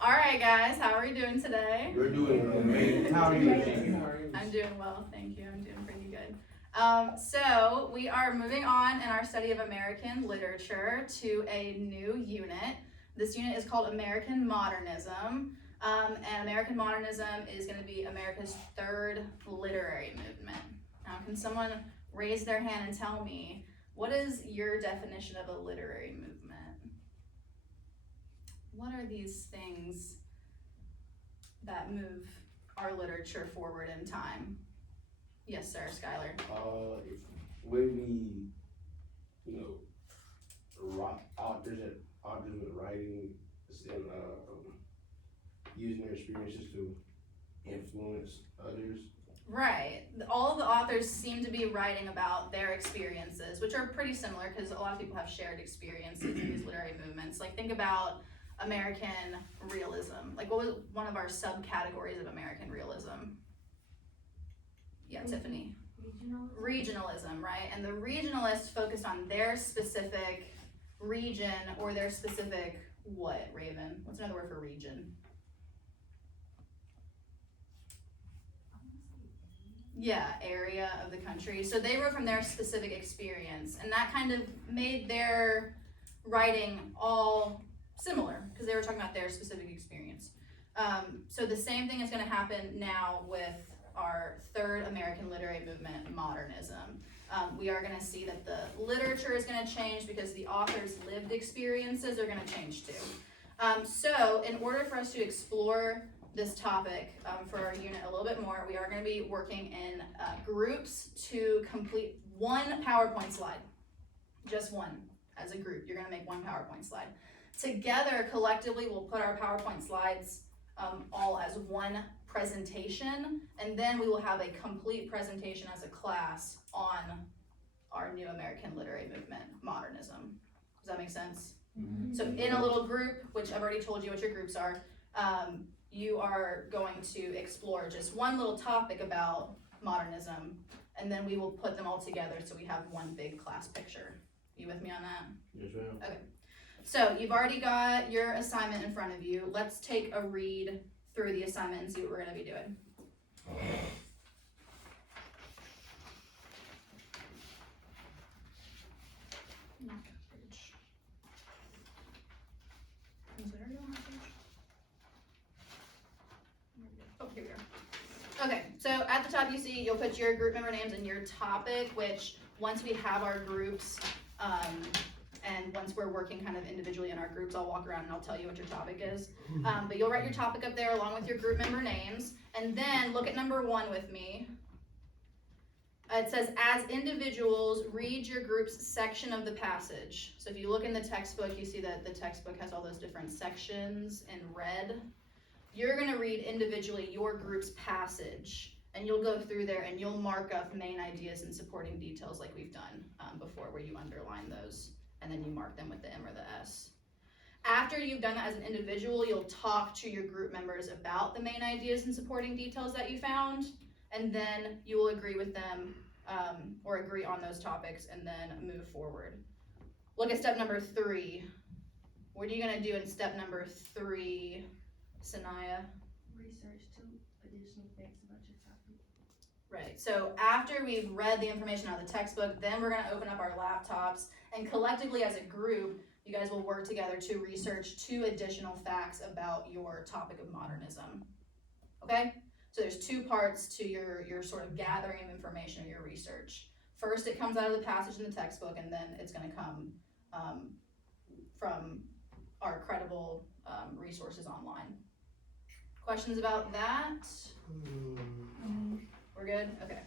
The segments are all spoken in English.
All right, guys, how are we doing today? We're doing amazing. How are you? I'm doing well, thank you. I'm doing pretty good. So we are moving on in our study of American literature to a new unit. This unit is called American Modernism. And American Modernism is going to be America's third literary movement. Now, can someone raise their hand and tell me, what is your definition of a literary movement? What are these things that move our literature forward in time? Yes, sir, Skylar. When we, authors with writing and using their experiences to influence others. Right. All of the authors seem to be writing about their experiences, which are pretty similar because a lot of people have shared experiences in these literary movements. Like, think about American realism. Like, what was one of our subcategories of American realism? Yeah, Tiffany. Regionalism, right? And the regionalists focused on their specific region or their specific what, Raven? What's another word for region? Yeah, area of the country. So they wrote from their specific experience, and that kind of made their writing all similar because they were talking about their specific experience. So the same thing is going to happen now with our third American literary movement, modernism. We are going to see that the literature is going to change because the author's lived experiences are going to change too. So in order for us to explore this topic for our unit a little bit more, we are going to be working in groups to complete one PowerPoint slide. Just one as a group. You're going to make one PowerPoint slide. Together, collectively, we'll put our PowerPoint slides all as one presentation, and then we will have a complete presentation as a class on our new American literary movement, modernism. Does that make sense? Mm-hmm. So in a little group, which I've already told you what your groups are, you are going to explore just one little topic about modernism, and then we will put them all together so we have one big class picture. You with me on that? Yes, ma'am. Okay. So you've already got your assignment in front of you. Let's take a read through the assignment and see what we're going to be doing. Oh, here we go. Okay, so at the top you see you'll put your group member names and your topic, which once we have our groups, and once we're working kind of individually in our groups, I'll walk around and I'll tell you what your topic is. But you'll write your topic up there along with your group member names. And then look at number 1 with me. It says, as individuals, read your group's section of the passage. So if you look in the textbook, you see that the textbook has all those different sections in red. You're going to read individually your group's passage. And you'll go through there and you'll mark up main ideas and supporting details like we've done before, where you underline those. And then you mark them with the M or the S. After you've done that as an individual, you'll talk to your group members about the main ideas and supporting details that you found, and then you will agree with them or agree on those topics and then move forward. Look at step number 3. What are you going to do in step number 3, Sanaya? Research 2 additional facts about your topic. Right, so after we've read the information out of the textbook, then we're going to open up our laptops, and collectively as a group, you guys will work together to research 2 additional facts about your topic of modernism. Okay? So there's 2 parts to your sort of gathering of information or your research. First, it comes out of the passage in the textbook, and then it's going to come from our credible resources online. Questions about that? We're good? Okay.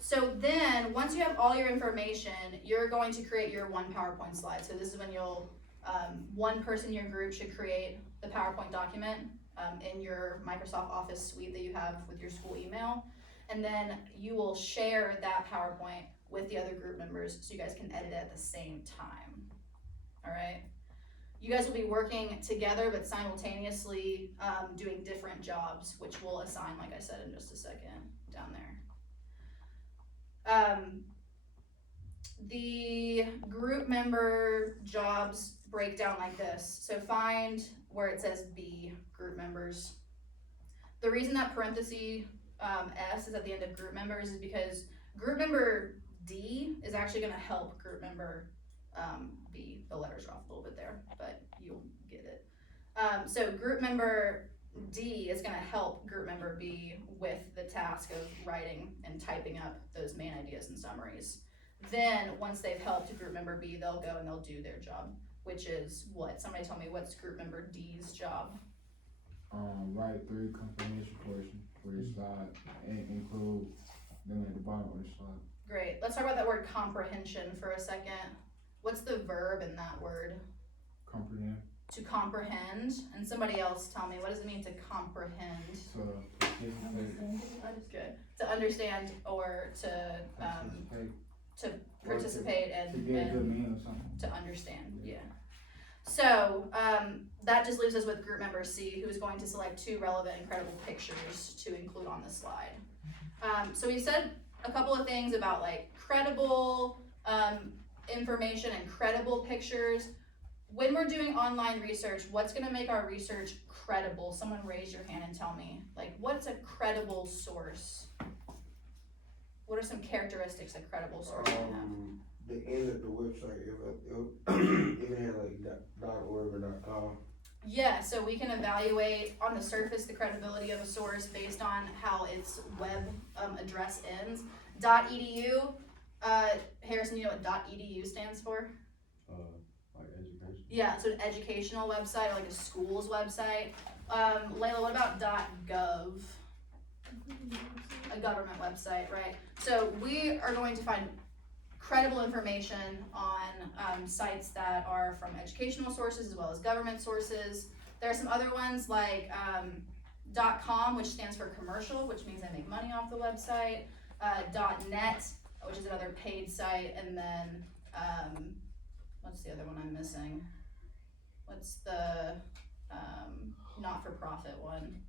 So then, once you have all your information, you're going to create your one PowerPoint slide. So this is when you'll, one person in your group should create the PowerPoint document in your Microsoft Office suite that you have with your school email. And then you will share that PowerPoint with the other group members so you guys can edit it at the same time. All right? You guys will be working together but simultaneously doing different jobs, which we'll assign, like I said, in just a second down there. The group member jobs break down like this. So find where it says B, group members. The reason that parenthesis S is at the end of group members is because group member D is actually gonna help group member B. The letters are off a little bit there, but you'll get it. So group member D is gonna help group member B with the task of writing and typing up those main ideas and summaries. Then, once they've helped group member B, they'll go and they'll do their job, which is what? Somebody tell me what's group member D's job? Write 3 comprehension questions for your slide and include them at the bottom of the slide. Great, let's talk about that word comprehension for a second. What's the verb in that word? Comprehend. To comprehend, and somebody else tell me, what does it mean to comprehend? To participate. Good. To understand or to participate and to get a good meaning or something. to understand, yeah. So, that just leaves us with group member C, who is going to select 2 relevant and credible pictures to include on the slide. So we said a couple of things about like credible information and credible pictures. When we're doing online research, what's gonna make our research credible? Someone raise your hand and tell me, like, what's a credible source? What are some characteristics a credible source can have? The end of the website, if it had like .org or .com. Yeah, so we can evaluate on the surface the credibility of a source based on how its web address ends. .edu, Harrison, you know what .edu stands for? Like education. Yeah, so an educational website or like a school's website. Layla, what about .gov? A government website, right? So we are going to find credible information on sites that are from educational sources as well as government sources. There are some other ones like .com, which stands for commercial, which means they make money off the website. .net, which is another paid site, and then what's the other one I'm missing? What's the not-for-profit one?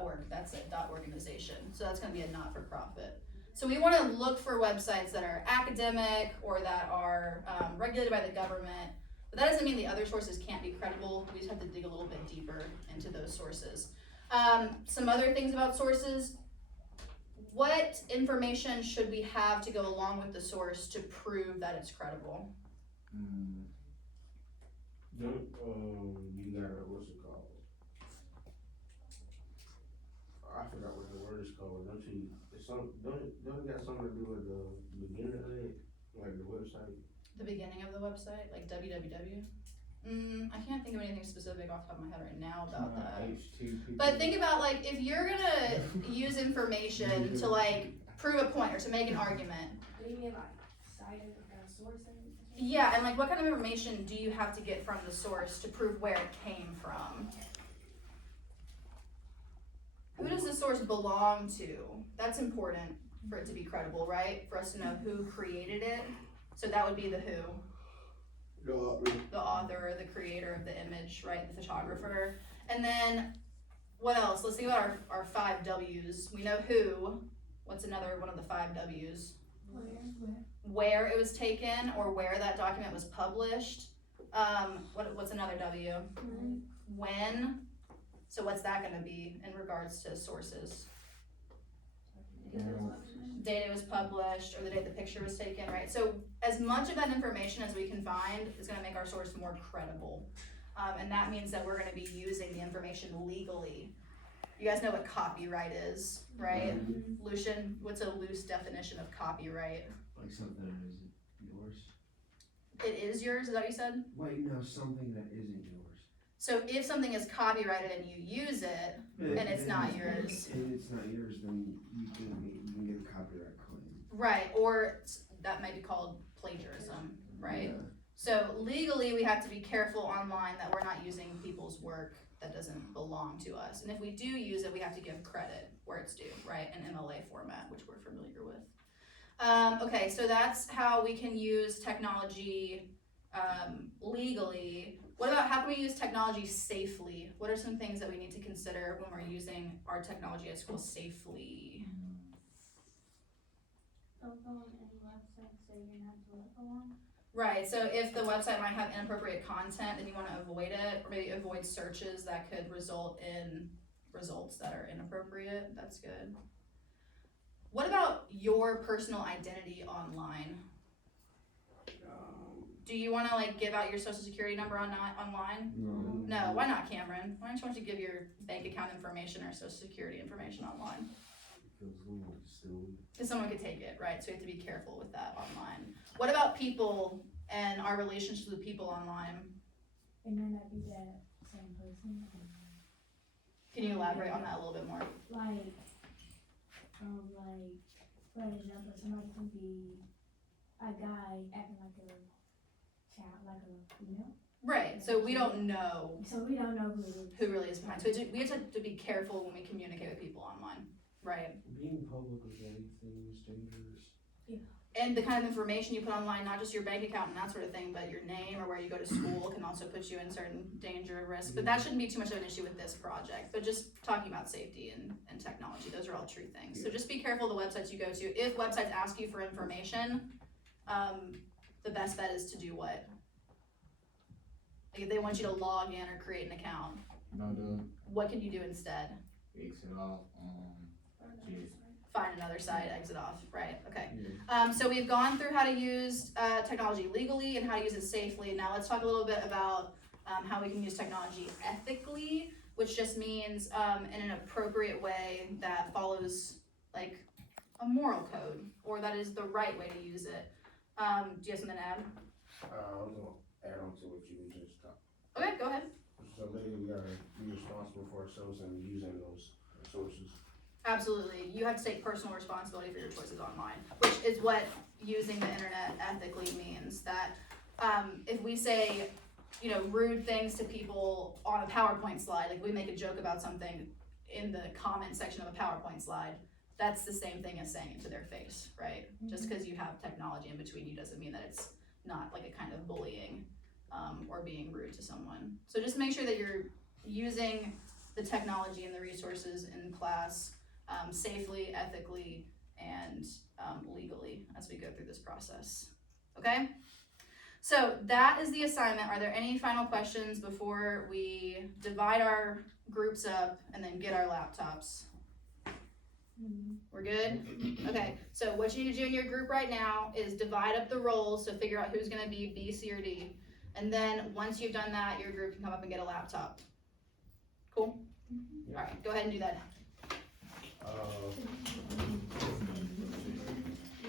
.org, that's it, .organization. So that's gonna be a not-for-profit. So we wanna look for websites that are academic or that are regulated by the government, but that doesn't mean the other sources can't be credible. We just have to dig a little bit deeper into those sources. Some other things about sources. What information should we have to go along with the source to prove that it's credible? Don't, you gotta, what's it called? I forgot what the word is called, don't you, don't it got something to do with the beginning of it, like the website? The beginning of the website, like www? I can't think of anything specific off the top of my head right now about that. HTTP. But think about like, if you're gonna use information to like prove a point or to make an argument. What do you mean like cited a source? Yeah, and like what kind of information do you have to get from the source to prove where it came from? Who does the source belong to? That's important for it to be credible, right? For us to know who created it. So that would be the who. The author, the creator of the image, right? The photographer. And then what else? Let's think about our 5 W's. We know who. What's another one of the 5 W's? Where it was taken or where that document was published. What's another W? When. So what's that gonna be in regards to sources? Date it was published or the date the picture was taken, right? So as much of that information as we can find is gonna make our source more credible. And that means that we're gonna be using the information legally. You guys know what copyright is, right? Lucian, what's a loose definition of copyright? Like something that isn't yours. It is yours, is that what you said? Wait, no, something that isn't yours. So if something is copyrighted and you use it, and it's not yours. And it's not yours, then you can get a copyright claim. Right, or that might be called plagiarism, right? Yeah. So legally, we have to be careful online that we're not using people's work that doesn't belong to us. And if we do use it, we have to give credit where it's due, right? In MLA format, which we're familiar with. Okay, so that's how we can use technology legally. What about how can we use technology safely? What are some things that we need to consider when we're using our technology at school safely? Don't go on any websites that you're not political on. Right, so if the website might have inappropriate content, then you wanna avoid it, or maybe avoid searches that could result in results that are inappropriate, that's good. What about your personal identity online? Do you wanna like give out your social security number online? No, why not, Cameron? Why don't you want to give your bank account information or social security information online? Because someone could take it, right? So you have to be careful with that online. What about people and our relationships with people online? It might not be that same person. Can you elaborate on that a little bit more? Like, for example, somebody can be a guy acting like a child, like a female. Right, so we don't know So we don't know who it is. who really is behind. So we have to be careful when we communicate with people online, right? Being public with anything is dangerous. And the kind of information you put online, not just your bank account and that sort of thing, but your name or where you go to school can also put you in certain danger and risk. But that shouldn't be too much of an issue with this project. But just talking about safety and technology, those are all true things. So just be careful the websites you go to. If websites ask you for information, the best bet is to do what? Like if they want you to log in or create an account, No, dude, what can you do instead? exit off, yeah. Find another site, exit off, right, okay. So we've gone through how to use technology legally and how to use it safely. Now let's talk a little bit about how we can use technology ethically, which just means in an appropriate way that follows like a moral code, or that is the right way to use it. Do you have something to add? I was gonna add on to what you just talked. Okay, go ahead. So maybe we gotta be responsible for ourselves and using those sources. Absolutely, you have to take personal responsibility for your choices online, which is what using the internet ethically means. That if we say, you know, rude things to people on a PowerPoint slide, like we make a joke about something in the comment section of a PowerPoint slide, that's the same thing as saying it to their face, right? Just because you have technology in between you doesn't mean that it's not like a kind of bullying or being rude to someone. So just make sure that you're using the technology and the resources in class safely, ethically, and legally as we go through this process, okay? So that is the assignment. Are there any final questions before we divide our groups up and then get our laptops? We're good? Okay, so what you need to do in your group right now is divide up the roles, so figure out who's gonna be B, C, or D. And then once you've done that, your group can come up and get a laptop. Cool? All right, go ahead and do that.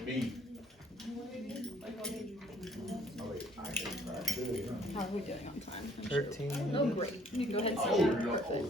Me. Oh wait, I can. How are we doing on time? 13. Oh, great. You can go ahead and say that.